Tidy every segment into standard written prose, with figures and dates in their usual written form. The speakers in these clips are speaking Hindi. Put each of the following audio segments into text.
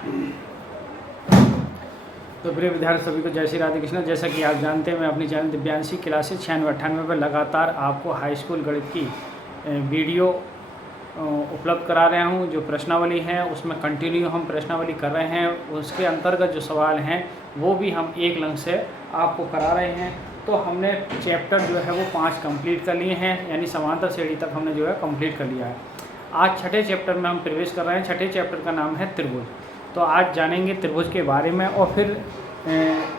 तो प्रिय विद्यार्थी सभी को जय श्री राधे कृष्ण। जैसा कि आप जानते हैं, मैं अपनी चैनल दिव्यांशी क्लासेस 9698 पर लगातार आपको हाई स्कूल गणित की वीडियो उपलब्ध करा रहा हूं। जो प्रश्नावली है उसमें कंटिन्यू हम प्रश्नावली कर रहे हैं, उसके अंतर्गत जो सवाल हैं वो भी हम एक लंग से आपको करा रहे हैं। तो हमने चैप्टर जो है वो 5 कंप्लीट कर लिए हैं, यानी समांतर श्रेणी तक हमने जो है कंप्लीट कर लिया है। आज छठे चैप्टर में हम प्रवेश कर रहे हैं। छठे चैप्टर का नाम है त्रिभुज। तो आज जानेंगे त्रिभुज के बारे में, और फिर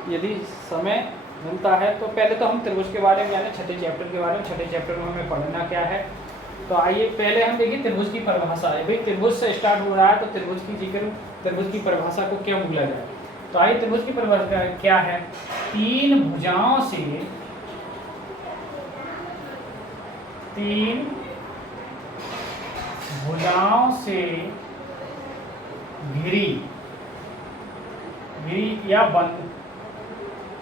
यदि समय मिलता है तो पहले तो हम त्रिभुज के बारे में यानी छठे चैप्टर के बारे में, छठे चैप्टर में हमें पढ़ना क्या है। तो आइए पहले हम देखिए त्रिभुज की परिभाषा है। भाई त्रिभुज से स्टार्ट हो रहा है तो त्रिभुज की जिक्र, त्रिभुज की परिभाषा को क्यों भूला जाए। तो आइए त्रिभुज की परिभाषा क्या है। 3 भुजाओं से घिरी या बंद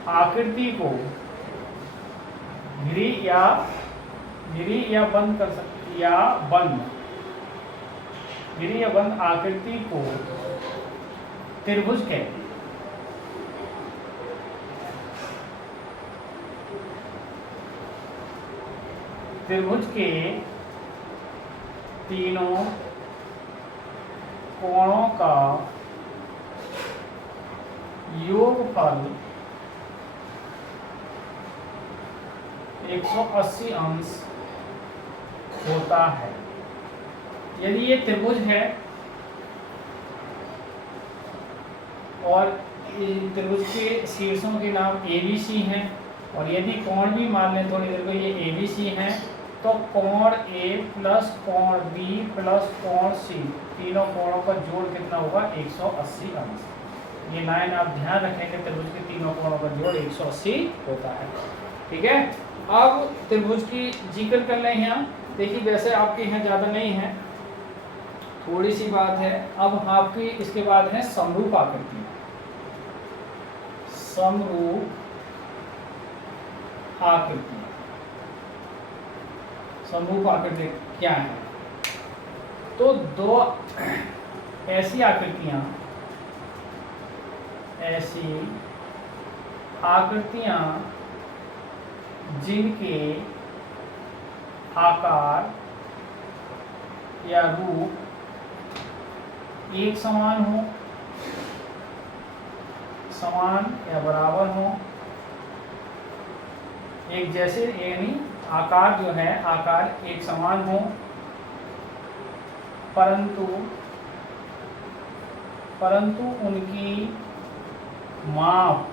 आकृति को घिरी या बंद कर सकती या बंद घिरी या बंद आकृति को त्रिभुज कहते हैं। त्रिभुज के तीनों कोणों का योगफल 180 अंश होता है। यदि ये त्रिभुज है और त्रिभुज के शीर्षों के नाम ABC हैं, और यदि कोण भी मान लें थोड़ी देर को ये ABC हैं, तो कोण A प्लस कोण B प्लस कोण C, तीनों कोणों का जोड़ कितना होगा 180 अंश। ये लाइन आप ध्यान रखेंगे, त्रिभुज के तीनों कोणों का जोड़ 180 होता है। ठीक है। अब त्रिभुज की जिक्र कर लें यहाँ। देखिए वैसे आपके यहाँ ज़्यादा नहीं है, थोड़ी सी बात है। अब आपकी इसके बाद है समरूप आकृति। समरूप आकृति क्या है। तो दो ऐसी आकृतियां जिनके आकार या रूप एक समान हो, समान या बराबर हो, एक जैसे, यानी आकार जो है आकार एक समान हो, परंतु उनकी माप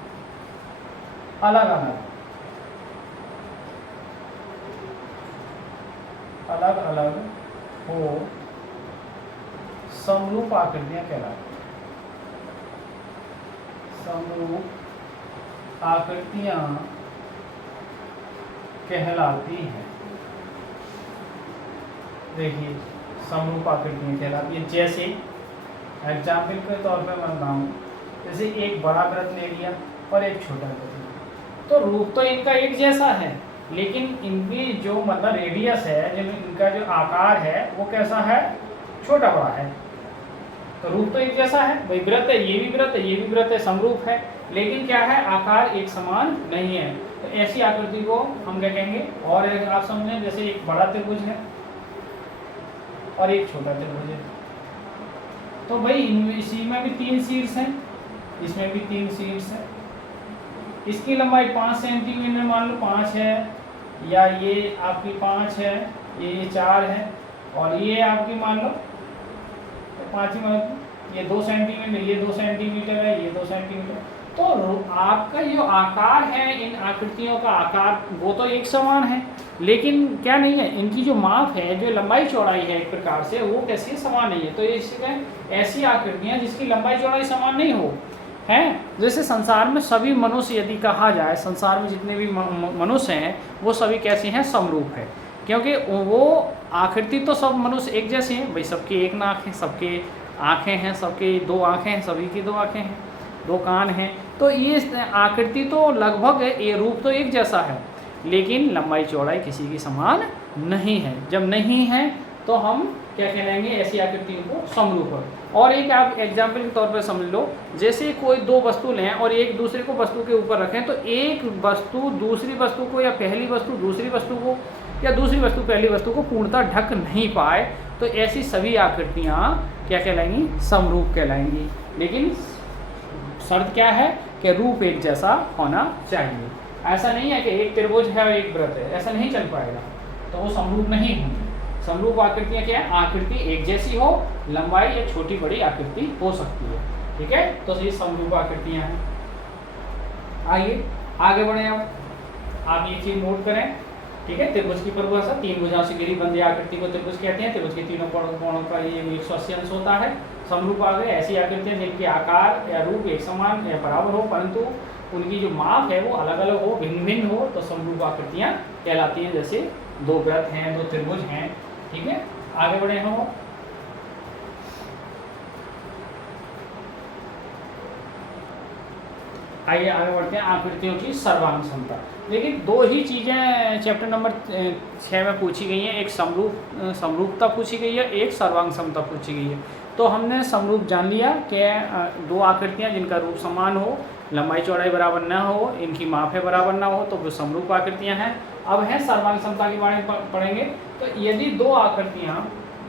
अलग अलग हो, समरूप आकृतियां कहलाती हैं। समरूप आकृतियां कहलाती हैं। देखिए समरूप आकृतियां कहलाती है। जैसे एग्जाम्पल के तौर पे मैं बताऊँ, जैसे एक बड़ा वृत्त ले लिया और एक छोटा वृत्त ले लिया, तो रूप तो इनका एक जैसा है, लेकिन इनकी जो मतलब रेडियस है, जो इनका जो आकार है वो कैसा है, छोटा बड़ा है। तो रूप तो एक जैसा है, भाई वृत्त है, ये भी वृत्त है, ये भी वृत्त है, समरूप है, लेकिन क्या है आकार एक समान नहीं है। तो ऐसी आकृति को हम क्या कहेंगे। और आप समझें जैसे एक बड़ा त्रिभुज है और एक छोटा त्रिभुज है, तो भाई इसी में भी 3 शीर्ष हैं, इसमें भी 3 शीर्ष है। इसकी लंबाई 5 सेंटीमीटर मान लो 5 है, या ये आपकी 5 है, ये 4 है, और ये आपकी मान लो 5 ही, मतलब ये 2 सेंटीमीटर, ये 2 सेंटीमीटर है, ये 2 सेंटीमीटर। तो आपका जो आकार है, इन आकृतियों का आकार वो तो एक समान है, लेकिन क्या नहीं है, इनकी जो माप है, जो लंबाई चौड़ाई है एक प्रकार से, वो कैसी समान नहीं है। तो इसलिए ऐसी आकृतियाँ जिसकी लंबाई चौड़ाई समान नहीं हो हैं। जैसे संसार में सभी मनुष्य यदि कहा जाए, संसार में जितने भी मनुष्य हैं वो सभी कैसे हैं, समरूप है, क्योंकि वो आकृति तो सब मनुष्य एक जैसे हैं। भाई सबके एक नाक है, सबके आँखें हैं, सबके 2 आँखें हैं, सभी की 2 आँखें हैं, 2 कान हैं। तो ये आकृति तो लगभग ये रूप तो एक जैसा है, लेकिन लंबाई चौड़ाई किसी की समान नहीं है। जब नहीं है तो हम क्या कहलाएंगे, ऐसी आकृतियों को समरूप। और एक आप एग्जाम्पल के तौर पर समझ लो, जैसे कोई दो वस्तु लें और एक दूसरे को वस्तु के ऊपर रखें, तो एक वस्तु दूसरी वस्तु को या पहली वस्तु दूसरी वस्तु को या दूसरी वस्तु पहली वस्तु को पूर्णतः ढक नहीं पाए, तो ऐसी सभी आकृतियाँ क्या कहलाएंगी? समरूप कहलाएंगी। लेकिन शर्त क्या है कि रूप एक जैसा होना चाहिए। ऐसा नहीं है कि एक त्रिभुज है और एक वृत्त है, ऐसा नहीं चल पाएगा, तो वो समरूप नहीं होंगे। समरूप आकृतियाँ क्या है? आकृति एक जैसी हो, लंबाई या छोटी बड़ी आकृति हो सकती है, ठीक है। तो ये समरूप आकृतियाँ हैं। आइए आगे बढ़े। अब आप ये चीज़ नोट करें, ठीक है। त्रिभुज की परिभाषा, तीन भुजाओं से घिरी बंदी आकृति को त्रिभुज कहते हैं। त्रिभुज के तीनों कोणों का ये 180 अंश होता है। समरूप आ गए ऐसी आकृतियाँ जिनके आकार या रूप एक समान या बराबर हो, परंतु उनकी जो माप है वो अलग अलग हो, भिन्न भिन्न हो, तो समरूप आकृतियाँ कहलाती हैं। जैसे दो वृत्त हैं, दो त्रिभुज हैं, ठीक है। आगे बढ़े हम। आइए आगे बढ़ते हैं। आकृतियों की सर्वांग समता। लेकिन दो ही चीज़ें चैप्टर नंबर 6 में पूछी गई हैं, एक समरूपता पूछी गई है, एक सर्वांग समता पूछी गई है। तो हमने समरूप जान लिया कि दो आकृतियां जिनका रूप समान हो, लंबाई चौड़ाई बराबर न हो, इनकी माप है बराबर ना हो, तो वो समरूप आकृतियां हैं। अब है सर्वांग समता के बारे में पढ़ेंगे। तो यदि दो आकृतियां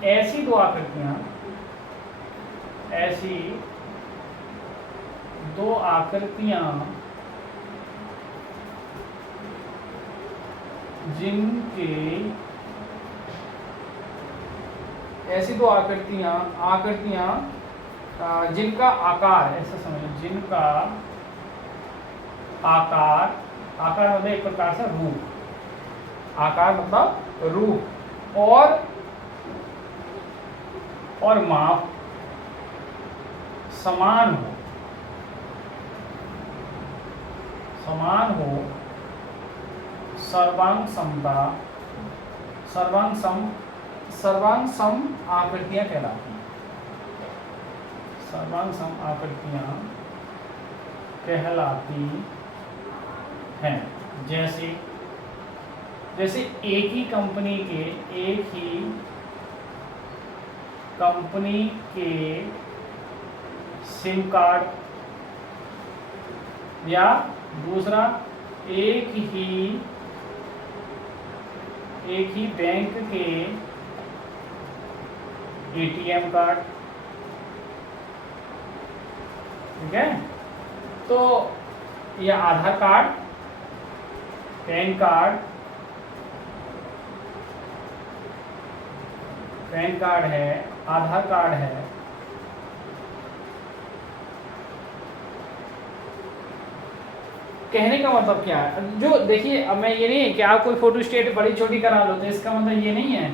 ऐसी दो आकृतियां जिनके ऐसी दो आकृतियां जिनका आकार, ऐसा समझो, जिनका आकार मतलब एक प्रकार से रूप, आकार मतलब रूप और माप समान हो, सर्वांग सम आकृतियां कहलाती हैं। सर्वांग सम आकृतियां कहलाती हैं। जैसे एक ही कंपनी के सिम कार्ड, या दूसरा एक ही बैंक के एटीएम कार्ड, ठीक है। तो ये आधार कार्ड, पैन कार्ड है, आधार कार्ड है, कहने का मतलब क्या है? जो देखिए, अब मैं ये नहीं है कि आप कोई फोटो स्टेट बड़ी छोटी करा लो, तो इसका मतलब ये नहीं है।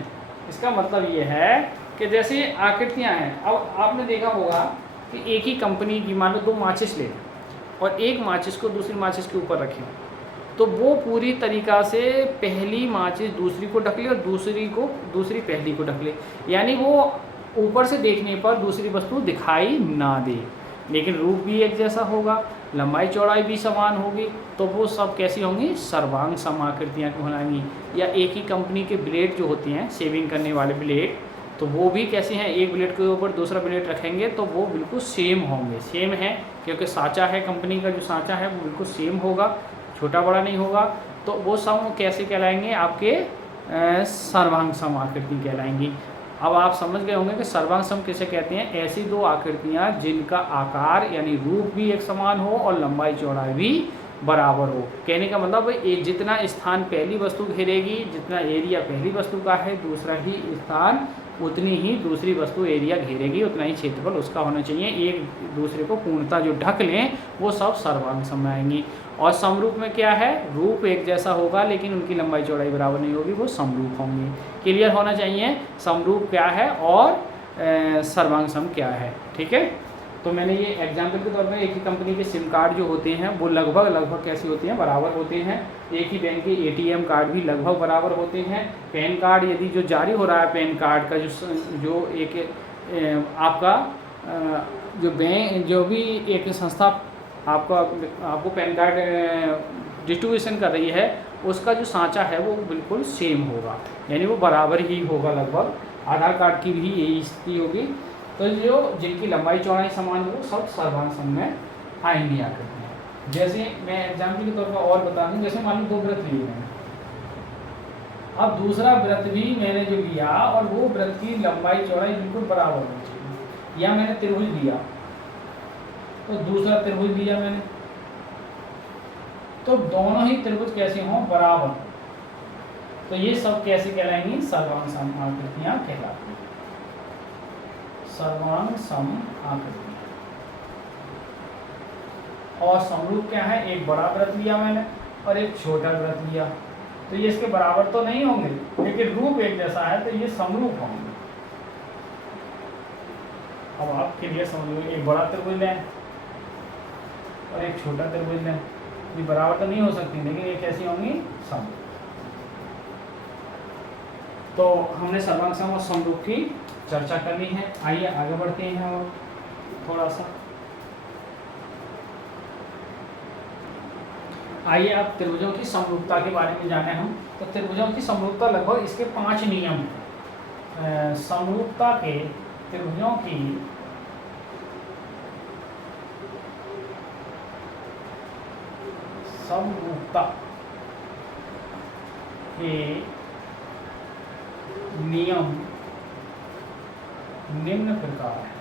इसका मतलब ये है कि जैसे आकृतियां हैं, अब आपने देखा होगा कि एक ही कंपनी की मान लो दो माचिस ले और एक माचिस को दूसरी माचिस के ऊपर रखें, तो वो पूरी तरीक़ा से पहली माचिस दूसरी को ढक ले और दूसरी पहली को ढक ले, यानी वो ऊपर से देखने पर दूसरी वस्तु दिखाई ना दे, लेकिन रूप भी एक जैसा होगा, लंबाई चौड़ाई भी समान होगी, तो वो सब कैसी होंगी? सर्वांग सम आकृतियाँ कहलाएंगी। या एक ही कंपनी के ब्लेड जो होते हैं, शेविंग करने वाले ब्लेड, तो वो भी कैसे हैं? एक ब्लेड के ऊपर दूसरा ब्लेड रखेंगे तो वो बिल्कुल सेम होंगे। सेम है क्योंकि सांचा है, कंपनी का जो सांचा है वो बिल्कुल सेम होगा, छोटा बड़ा नहीं होगा। तो वो सम कैसे कहलाएंगे? आपके सर्वांग सम आकृति कहलाएंगी। अब आप समझ गए होंगे कि सर्वांग सम किसे कहते हैं? ऐसी दो आकृतियाँ जिनका आकार यानी रूप भी एक समान हो और लंबाई चौड़ाई भी बराबर हो। कहने का मतलब एक जितना स्थान पहली वस्तु घेरेगी, जितना एरिया पहली वस्तु का है, दूसरा ही स्थान उतनी ही दूसरी वस्तु एरिया घेरेगी, उतना ही क्षेत्रफल उसका होना चाहिए। एक दूसरे को पूर्णतः जो ढक लें वो सब सर्वांग सम में आएंगी। और समरूप में क्या है? रूप एक जैसा होगा लेकिन उनकी लंबाई चौड़ाई बराबर नहीं होगी, वो समरूप होंगे। क्लियर होना चाहिए समरूप क्या है और सर्वांग सम क्या है, ठीक है। तो मैंने ये एग्जाम्पल के तौर पर एक ही कंपनी के सिम कार्ड जो होते हैं वो लगभग कैसे होते हैं? बराबर होते हैं। एक ही बैंक के एटीएम कार्ड भी लगभग बराबर होते हैं। पैन कार्ड यदि जो जारी हो रहा है, पैन कार्ड का जो एक आपका जो बैंक जो भी एक संस्था आपको पैन कार्ड डिस्ट्रीब्यूशन कर रही है, उसका जो सांचा है वो बिल्कुल सेम होगा, यानी वो बराबर ही होगा लगभग। आधार कार्ड की भी यही स्थिति होगी। तो जो जिनकी लंबाई चौड़ाई समान हो वो सब सर्वांग सम में आएंगी आकृतियाँ। जैसे मैं एग्जाम्पल के तौर पर और बता दूँ, जैसे मान लो 2 वृत्त लिए मैंने, अब दूसरा वृत्त भी मैंने जो लिया और वो वृत्त की लंबाई चौड़ाई बिल्कुल बराबर होनी चाहिए, या मैंने त्रिभुज लिया तो दूसरा त्रिभुज लिया मैंने, तो दोनों ही त्रिभुज कैसे हों, बराबर, तो ये सब कैसे कहलाएंगी, सर्वांग सम आकृतियाँ कहलाती हैं, सर्वांग सम आकृतियाँ। और समरूप क्या है, एक बड़ा वृत्त लिया मैंने और एक छोटा वृत्त लिया, तो ये इसके बराबर तो नहीं होंगे लेकिन रूप एक जैसा है तो ये समरूप होंगे। अब आप क्लियर समझ, एक बड़ा त्रिभुज लें और एक छोटा त्रिभुज लें, ये बराबर तो नहीं हो सकती लेकिन ये कैसी होंगी, समरूप। तो हमने सर्वांग सम और समरूप की चर्चा कर ली है। आइए आगे बढ़ते हैं और थोड़ा सा, आइए अब त्रिभुजों की समरूपता के बारे में जाने हम। तो त्रिभुजों की समरूपता लगभग इसके 5 नियम हैं। समरूपता के त्रिभुजों की समरूपता के नियम निम्न प्रकार है।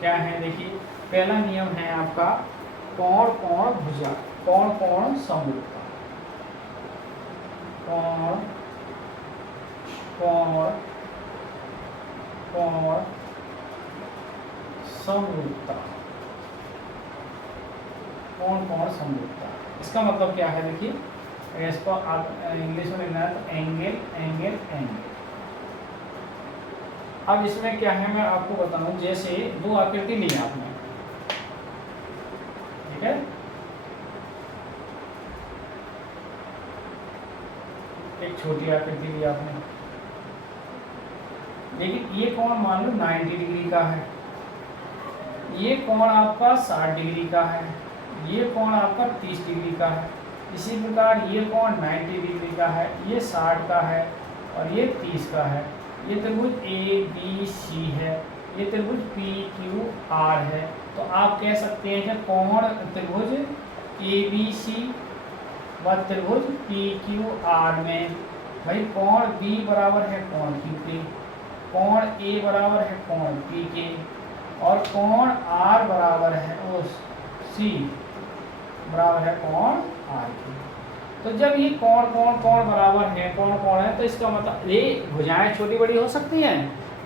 क्या है देखिए, पहला नियम है आपका कोण कोण भुजा, कोण कोण समरूपता, कोण कोण कोण समरूपता, कोण कोण समरूपता। इसका मतलब क्या है देखिए, इसको आप इंग्लिश में लिखना है तो एंगल एंगल एंगल। अब इसमें क्या है मैं आपको बताऊं, जैसे 2 आकृति ली आपने, ठीक है, एक छोटी आकृति ली आपने, लेकिन ये कोण मान लो 90 डिग्री का है, ये कोण आपका 60 डिग्री का है, ये कोण आपका 30 डिग्री का है। इसी प्रकार ये कोण 90 डिग्री का है, ये 60 का है और ये 30 का है। ये त्रिभुज ए बी सी है, ये त्रिभुज पी क्यू आर है। तो आप कह सकते हैं कि कोण त्रिभुज ए बी सी व त्रिभुज पी क्यू आर में भाई कोण बी बराबर है कोण क्यू के, कोण ए बराबर है कोण पी के, और कोण आर बराबर है ओ सी बराबर है कोण आर के। तो जब ये कोण कोण कोण बराबर है, कोण कोण है, तो इसका मतलब ये भुजाएं छोटी बड़ी हो सकती हैं,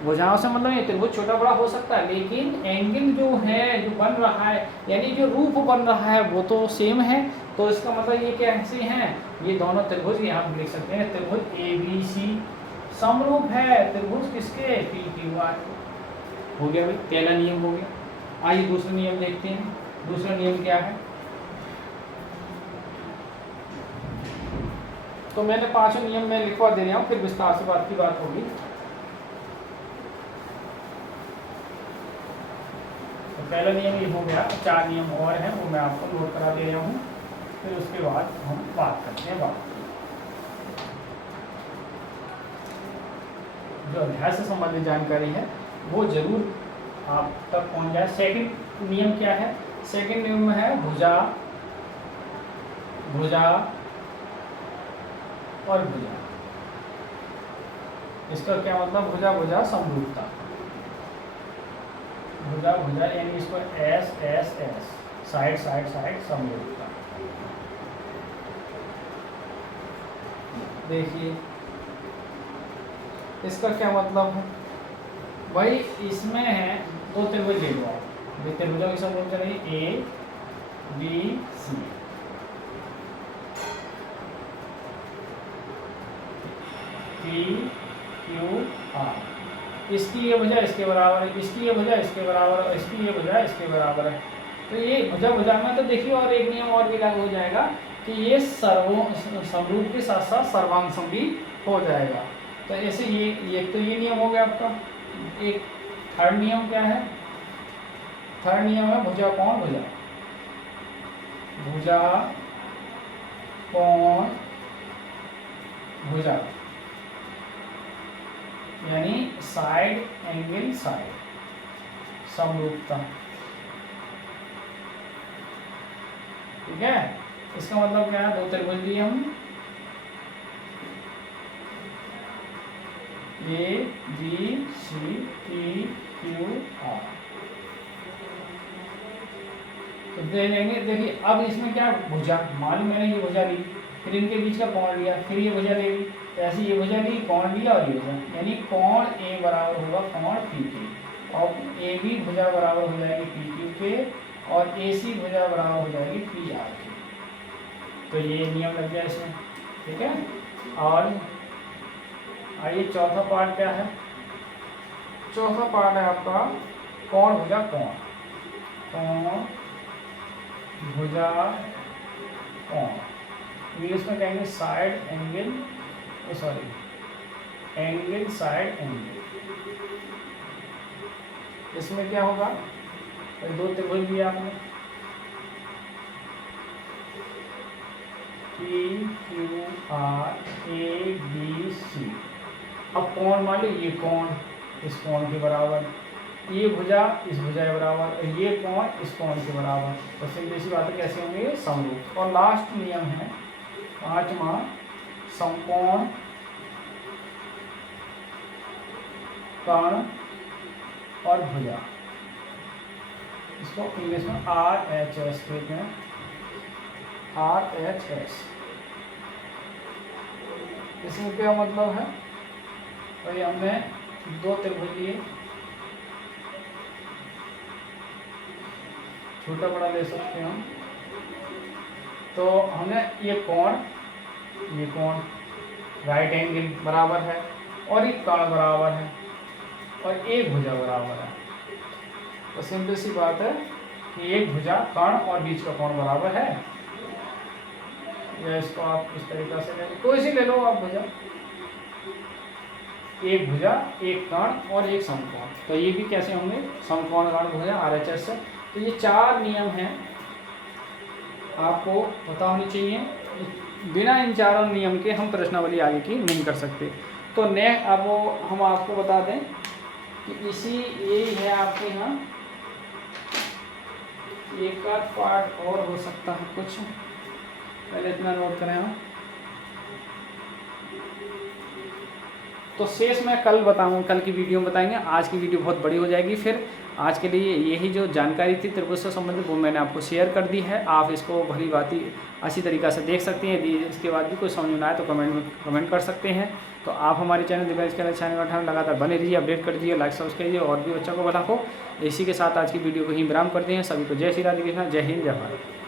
भुजाओं से मतलब ये त्रिभुज छोटा बड़ा हो सकता है, लेकिन एंगल जो है जो बन रहा है यानी जो रूप बन रहा है वो तो सेम है। तो इसका मतलब ये कैसे हैं, ये दोनों त्रिभुज यहाँ हम लिख सकते हैं, त्रिभुज ए बी सी समरूप है त्रिभुज किसके, पी क्यू आर। हो गया भाई, पहला नियम हो गया। आइए दूसरा नियम देखते हैं। दूसरा नियम क्या है, तो मैंने 5 नियम में लिखवा दे रहा हूँ, फिर विस्तार से बात होगी। तो पहला नियम ये हो गया, 4 नियम और हैं वो मैं आपको नोट करा दे रहा हूँ, फिर उसके बाद हम बात करते हैं। जो अध्याय से संबंधित जानकारी है वो जरूर आप तक पहुँच जाए। सेकंड नियम क्या है, सेकंड नियम है भुजा भुजा और भुजा। इसका क्या मतलब, भुजा भुजा समरूपता, भुजा भुजा यानी इसको S S S side side side समरूपता। देखिए इसका क्या मतलब है भाई, इसमें है 2 त्रिभुज ले लो आप, त्रिभुजों की समरूपता रही A B C, P Q R. इसकी ये भुजा इसके बराबर है, इसकी ये भुजा इसके बराबर है, इसकी ये भुजा इसके बराबर है। तो ये भुजा भुजा में तो देखिए और एक नियम और भी लागू हो जाएगा कि ये समरूप के साथ साथ सर्वांग सम भी हो जाएगा। तो ऐसे ये तो ये नियम हो गया आपका। एक थर्ड नियम क्या है, थर्ड नियम है भुजा कोण भुजा, भुजा कोण भुजा। यानी साइड एंगल साइड, समरूपता। ठीक है, इसका मतलब क्या है, दो त्रिभुज लिए हम A B C P Q R. तो देखेंगे, देखिए अब इसमें क्या भुजा, मान मैंने ये भुजा ली, फिर इनके बीच का कोण लिया, फिर ये भुजा ले ली, ऐसे ये भुजा ली, कोण लिया और ये भुजा, यानी कोण ए बराबर होगा कोण पी के, और ए बी भुजा बराबर हो जाएगी पी क्यू के, और ए सी भुजा बराबर हो जाएगी पी आर के। तो ये नियम लग गया इसमें। ठीक है, और आइए चौथा पार्ट क्या है। चौथा पार्ट है आपका कोण भुजा कोण, कोण भुजा कोण, इंग्लिश में कहेंगे side angle, sorry angle side angle. इसमें क्या होगा, दो त्रिभुज लिया आपने P Q R A B C. अब कोण मान लो ये कोण इस कोण के बराबर, ये भुजा इस भुजा के बराबर, और ये कोण इस कोण के बराबर। तो सीधी सी बात है, कैसे होंगे ये समरूप। और लास्ट नियम है पांचवा, समकोण कर्ण और भुजा। इसको इंग्लिश में RHS कहते हैं, RHS। इसमें क्या मतलब है, तो ये हमने दो त्रिभुज लिए, छोटा बड़ा ले सकते हैं हम। तो हमने ये कोण राइट एंगल बराबर है, और एक कर्ण बराबर है, और एक भुजा बराबर है। तो सिंपल सी बात है कि एक भुजा कर्ण और बीच का कोण बराबर है, या इसको आप इस तरीके से ले लो, कोई सी ले लो आप भुजा, एक भुजा एक कर्ण और एक समकोण। तो ये भी कैसे होंगे, समकोण कर्ण भुजा RHS से। तो ये चार नियम हैं, आपको पता होनी चाहिए। बिना इन चारों नियम के हम प्रश्नावली आगे की नहीं कर सकते। तो अब हम आपको बता दें कि इसी यही है आपके यहाँ एक आध पार्ट और हो सकता है कुछ, पहले इतना नोट करें हम। तो शेष मैं कल बताऊँ, कल की वीडियो में बताएंगे। आज की वीडियो बहुत बड़ी हो जाएगी। फिर आज के लिए यही जो जानकारी थी त्रिभुज से संबंधित वो मैंने आपको शेयर कर दी है। आप इसको भली भांति अच्छी तरीक़ा से देख सकते हैं। इसके बाद भी कोई समझ में आए तो कमेंट कर सकते हैं। तो आप हमारे चैनल दिव्यांश के चैनल में लगातार बने रहिए, अपडेट कर दीजिए, लाइक सब्सक्राइब कीजिए और भी बच्चों को भला हो। इसी के साथ आज की वीडियो को ही विराम करते हैं। सभी को जय श्री राधे कृष्णा, जय हिंद, जय भारत।